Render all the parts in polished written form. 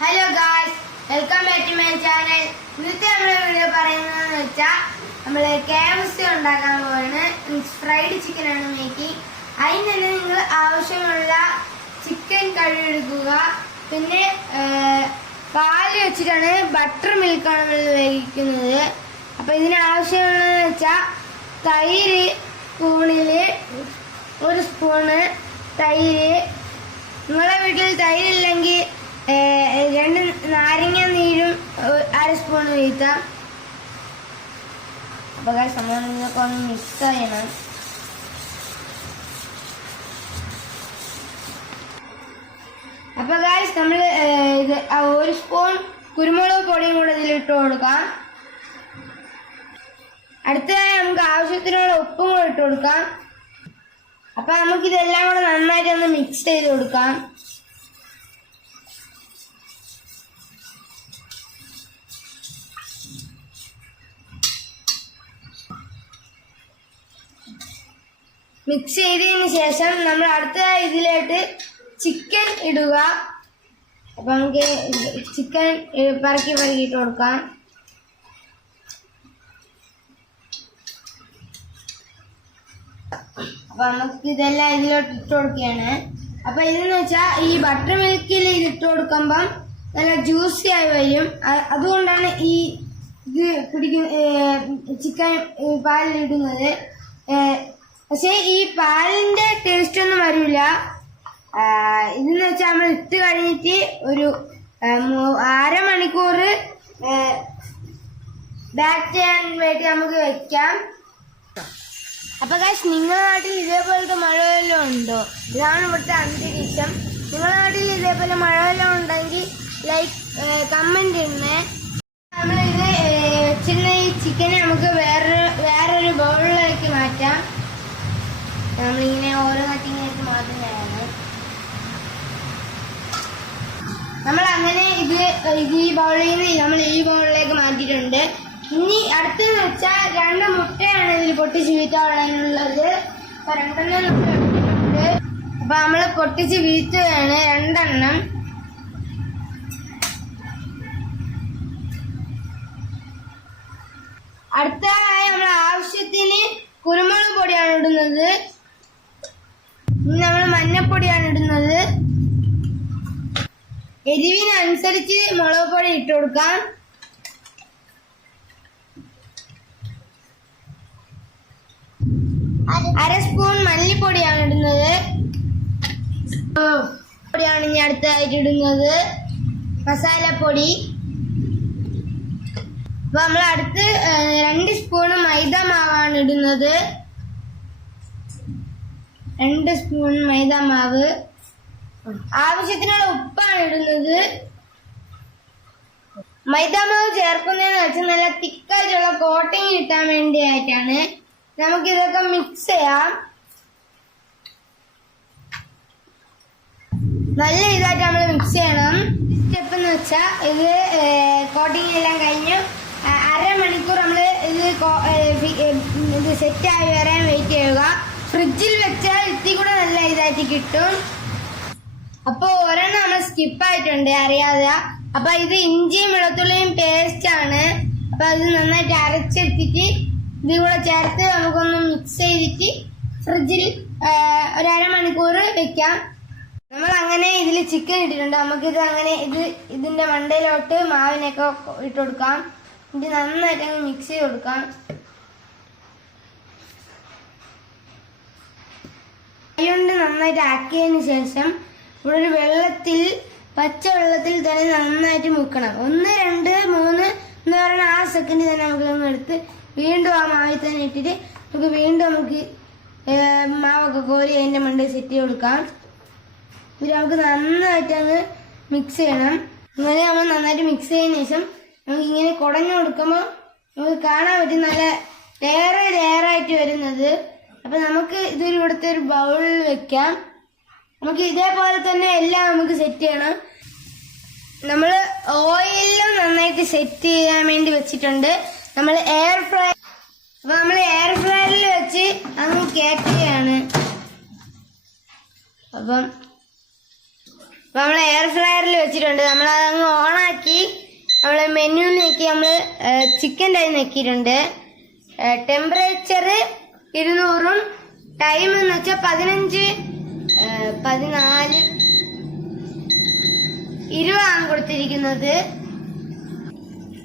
Hello guys, welcome back to my channel. ഇന്നത്തെ നമ്മുടെ video പറയുന്നതെന്ന് വെച്ചാൽ നമ്മൾ KFC ഉണ്ടാക്കാൻ പോവാണ്. ഫ്രൈഡ് ചിക്കൻ ആണ് മേക്കിംഗ്. അതിന് തന്നെ നിങ്ങൾ ആവശ്യമുള്ള ചിക്കൻ കഴുകിയെടുക്കുക. പിന്നെ പാല് വെച്ചിട്ടാണ്, ബട്ടർ മിൽക്കാണ് നമ്മൾ വേവിക്കുന്നത്. അപ്പൊ ഇതിനാവശ്യമുള്ളതെന്ന് വെച്ചാൽ തൈര്, സ്പൂണില് 1 സ്പൂണ് തൈര്. നിങ്ങളെ വീട്ടിൽ തൈരില്ലെങ്കിൽ 2 നാരങ്ങ നീരും 1/2 സ്പൂൺ വീഴ്ത്താം. അപ്പൊ സംഭവം നിങ്ങൾക്ക് ഒന്ന് മിക്സ് ചെയ്യണം. അപ്പൊ ഗായ്സ് നമ്മൾ 1 സ്പൂൺ കുരുമുളക് പൊടിയും കൂടെ ഇതിലിട്ട് കൊടുക്കാം. അടുത്തതായി നമുക്ക് ആവശ്യത്തിനുള്ള ഉപ്പും കൂടെ ഇട്ട് കൊടുക്കാം. അപ്പൊ നമുക്കിതെല്ലാം കൂടെ നന്നായിട്ട് ഒന്ന് മിക്സ് ചെയ്ത് കൊടുക്കാം. മിക്സ് ചെയ്തതിന് ശേഷം നമ്മൾ അടുത്തതായി ഇതിലോട്ട് ചിക്കൻ ഇടുക. അപ്പൊ നമുക്ക് ചിക്കൻ പറക്കി ഇട്ട് കൊടുക്കാം. അപ്പൊ നമുക്ക് ഇതെല്ലാം ഇതിലോട്ട് ഇട്ട് കൊടുക്കുകയാണ്. അപ്പൊ ഇതെന്ന് വെച്ചാൽ ഈ ബട്ടർ മിൽക്കിൽ ഇതിട്ട് കൊടുക്കുമ്പം നല്ല ജ്യൂസി ആയി വരും. അതുകൊണ്ടാണ് ഈ ചിക്കൻ പാലിലിടുന്നത്. പക്ഷെ ഈ പാലിന്റെ ടേസ്റ്റ് ഒന്നും വരില്ല. ഇതെന്ന് വെച്ചാൽ നമ്മൾ ഇട്ട് കഴിഞ്ഞിട്ട് ഒരു 1/2 മണിക്കൂർ ബാക്ക് ചെയ്യാൻ വേണ്ടി നമുക്ക് വെക്കാം. അപ്പൊ ഗൈസ്, നിങ്ങളുടെ നാട്ടിൽ ഇതേപോലത്തെ മഴവെള്ളം ഉണ്ടോ? ഇതാണ് ഇവിടുത്തെ അന്തരീക്ഷം. നിങ്ങളുടെ നാട്ടിൽ ഇതേപോലെ മഴവെള്ളം ഉണ്ടെങ്കിൽ കമന്റ് ഇടണേ. നമ്മളിത് വെച്ചിരുന്ന ഈ ചിക്കനെ നമുക്ക് വേറൊരു ബൗളിലേക്ക് മാറ്റാം. നമ്മളിങ്ങനെ ഓരോ കട്ടിങ്ങായിട്ട് മാറ്റുന്നതാണ്. നമ്മൾ അങ്ങനെ ഇത് ഈ ബൗളിൽ നിന്ന് നമ്മൾ ഈ ബൗളിലേക്ക് മാറ്റിയിട്ടുണ്ട്. ഇനി അടുത്തെന്ന് വെച്ചാൽ 2 മുട്ടയാണ് ഇതിൽ പൊട്ടിച്ച് വീഴ്ത്താനുള്ളത്. അപ്പൊ 2 നമ്മൾ എടുത്തിട്ടുണ്ട്. അപ്പൊ നമ്മൾ പൊട്ടിച്ച് വീഴ്ത്തുകയാണ് 2 എണ്ണം. അടുത്തതായി നമ്മൾ ആവശ്യത്തിന് കുരുമുളക് പൊടിയാണ് ഇടുന്നത്. ഇനി നമ്മൾ മഞ്ഞപ്പൊടിയാണ് ഇടുന്നത്. എരിവിനനുസരിച്ച് മുളക് പൊടി ഇട്ട് കൊടുക്കാം. അര സ്പൂൺ മല്ലിപ്പൊടിയാണ് ഇടുന്നത്. പൊടിയാണ് ഇനി അടുത്തതായിട്ട് ഇടുന്നത്, മസാലപ്പൊടി. അപ്പൊ നമ്മൾ അടുത്ത് 2 സ്പൂൺ മൈദ മാവാണ് ഇടുന്നത്. 2 സ്പൂൺ മൈദ മാവ്. ആവശ്യത്തിനുള്ള ഉപ്പാണ് ഇടുന്നത്. മൈദ മാവ് ചേർക്കുന്നതെന്ന് വെച്ചാൽ നല്ല തിക്കായിട്ടുള്ള കോട്ടിങ് കിട്ടാൻ വേണ്ടിയായിട്ടാണ്. നമുക്കിതൊക്കെ മിക്സ് ചെയ്യാം. നല്ല ഇതായിട്ട് നമ്മൾ മിക്സ് ചെയ്യണം. സ്റ്റെപ്പ് എന്ന് വെച്ചാൽ ഇത് കോട്ടിങ് എല്ലാം കഴിഞ്ഞു 1/2 മണിക്കൂർ നമ്മൾ ഇത് സെറ്റായി വരാൻ വെയിറ്റ് ചെയ്യുക. ഫ്രിഡ്ജിൽ വെച്ചാൽ ഇത്തി കൂടെ നല്ല ഇതായിട്ട് കിട്ടും. അപ്പൊ ഒരെണ്ണം നമ്മൾ സ്കിപ്പായിട്ടുണ്ട് അറിയാതെ. അപ്പൊ ഇത് ഇഞ്ചിയും വെളുത്തുള്ളിയും പേസ്റ്റ് ആണ്. അപ്പൊ അത് നന്നായിട്ട് അരച്ചെടുത്തിട്ട് ഇത് കൂടെ ചേർത്ത് നമുക്കൊന്ന് മിക്സ് ചെയ്തിട്ട് ഫ്രിഡ്ജിൽ 1/2 മണിക്കൂർ വെക്കാം. നമ്മൾ അങ്ങനെ ഇതിൽ ചിക്കൻ ഇട്ടിട്ടുണ്ട്. നമുക്കിത് അങ്ങനെ ഇതിന്റെ മണ്ടയിലോട്ട് മാവിനൊക്കെ ഇട്ട് കൊടുക്കാം. ഇത് നന്നായിട്ട് അങ്ങ് മിക്സ് ചെയ്ത് കൊടുക്കാം. കൈകൊണ്ട് നന്നായിട്ട് ആക്കിയതിന് ശേഷം ഇവിടെ ഒരു പച്ച വെള്ളത്തിൽ തന്നെ നന്നായിട്ട് മുക്കണം. 1, 2, 3 എന്ന് പറയുന്ന ആ സെക്കൻഡ് തന്നെ നമുക്ക് എടുത്ത് വീണ്ടും ആ മാവിൽ തന്നെ ഇട്ടിട്ട് നമുക്ക് മാവൊക്കെ കോരി അതിന്റെ മണ്ടയിൽ സെറ്റ് ചെയ്ത് കൊടുക്കാം. ഇത് നമുക്ക് നന്നായിട്ട് അങ്ങ് മിക്സ് ചെയ്യണം. ഇങ്ങനെ നമ്മൾ നന്നായിട്ട് മിക്സ് ചെയ്തതിനു ശേഷം നമുക്ക് ഇങ്ങനെ കുടഞ്ഞു കൊടുക്കുമ്പോൾ നമുക്ക് കാണാൻ പറ്റും നല്ല ലെയറായിട്ട് വരുന്നത്. അപ്പൊ നമുക്ക് ഇതൊരു ഇവിടുത്തെ ഒരു ബൗളിൽ വെക്കാം. നമുക്ക് ഇതേപോലെ തന്നെ എല്ലാം നമുക്ക് സെറ്റ് ചെയ്യണം. നമ്മൾ ഓയിലും നന്നായിട്ട് സെറ്റ് ചെയ്യാൻ വേണ്ടി വെച്ചിട്ടുണ്ട്. നമ്മൾ എയർ ഫ്രയറിൽ വെച്ച് അങ്ങ് കേക്കുകയാണ്. അപ്പം അപ്പൊ നമ്മൾ എയർ ഫ്രയറിൽ വെച്ചിട്ടുണ്ട്. നമ്മളതങ്ങ് ഓണാക്കി നമ്മള് മെനുവിൽ ഞെക്കി നമ്മള് ചിക്കൻ്റെ അതിൽ ഞെക്കിയിട്ടുണ്ട്. ടെമ്പറേച്ചർ 200 ടൈം എന്ന് വെച്ചാൽ 15 14 20 ആണ് കൊടുത്തിരിക്കുന്നത്.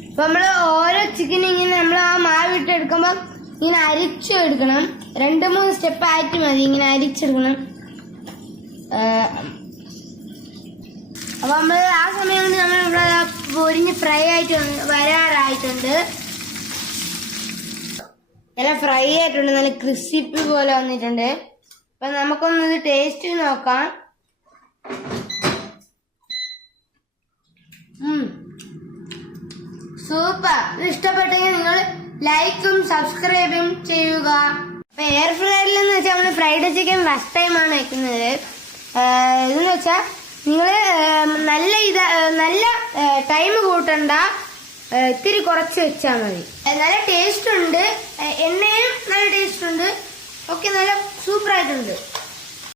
അപ്പൊ നമ്മള് ഓരോ ചിക്കൻ ഇങ്ങനെ നമ്മൾ ആ മാവിട്ട് എടുക്കുമ്പോ ഇങ്ങനെ അരിച്ചു എടുക്കണം. 2-3 സ്റ്റെപ്പ് ആയിട്ട് മതി ഇങ്ങനെ അരിച്ചെടുക്കണം. അപ്പൊ നമ്മള് ആ സമയം കൊണ്ട് നമ്മൾ ഇവിടെ പൊരിഞ്ഞ് ഫ്രൈ ആയിട്ട് വരാറായിട്ടുണ്ട്. നല്ല ഫ്രൈ ആയിട്ടുണ്ട്, നല്ല ക്രിസ്പി പോലെ വന്നിട്ടുണ്ട്. അപ്പൊ നമുക്കൊന്നത് ടേസ്റ്റ് നോക്കാം. സൂപ്പർ. ഇത് ഇഷ്ടപ്പെട്ടെങ്കിൽ നിങ്ങൾ ലൈക്കും സബ്സ്ക്രൈബും ചെയ്യുക. അപ്പൊ എയർ ഫ്രയറിൽ എന്ന് വെച്ചാൽ നമ്മള് ഫ്രൈഡ് ചിക്കൻ ഫസ്റ്റ് ടൈമാണ് വെക്കുന്നത്. ഇതെന്ന് വെച്ചാൽ നിങ്ങള് നല്ല ടൈം കൂട്ടണ്ട, ഇത്തിരി കുറച്ച് വെച്ചാൽ മതി. നല്ല ടേസ്റ്റ് ഉണ്ട്, എണ്ണയും നല്ല ടേസ്റ്റ് ഉണ്ട്. ഓക്കെ, നല്ല സൂപ്പർ ആയിട്ടുണ്ട്.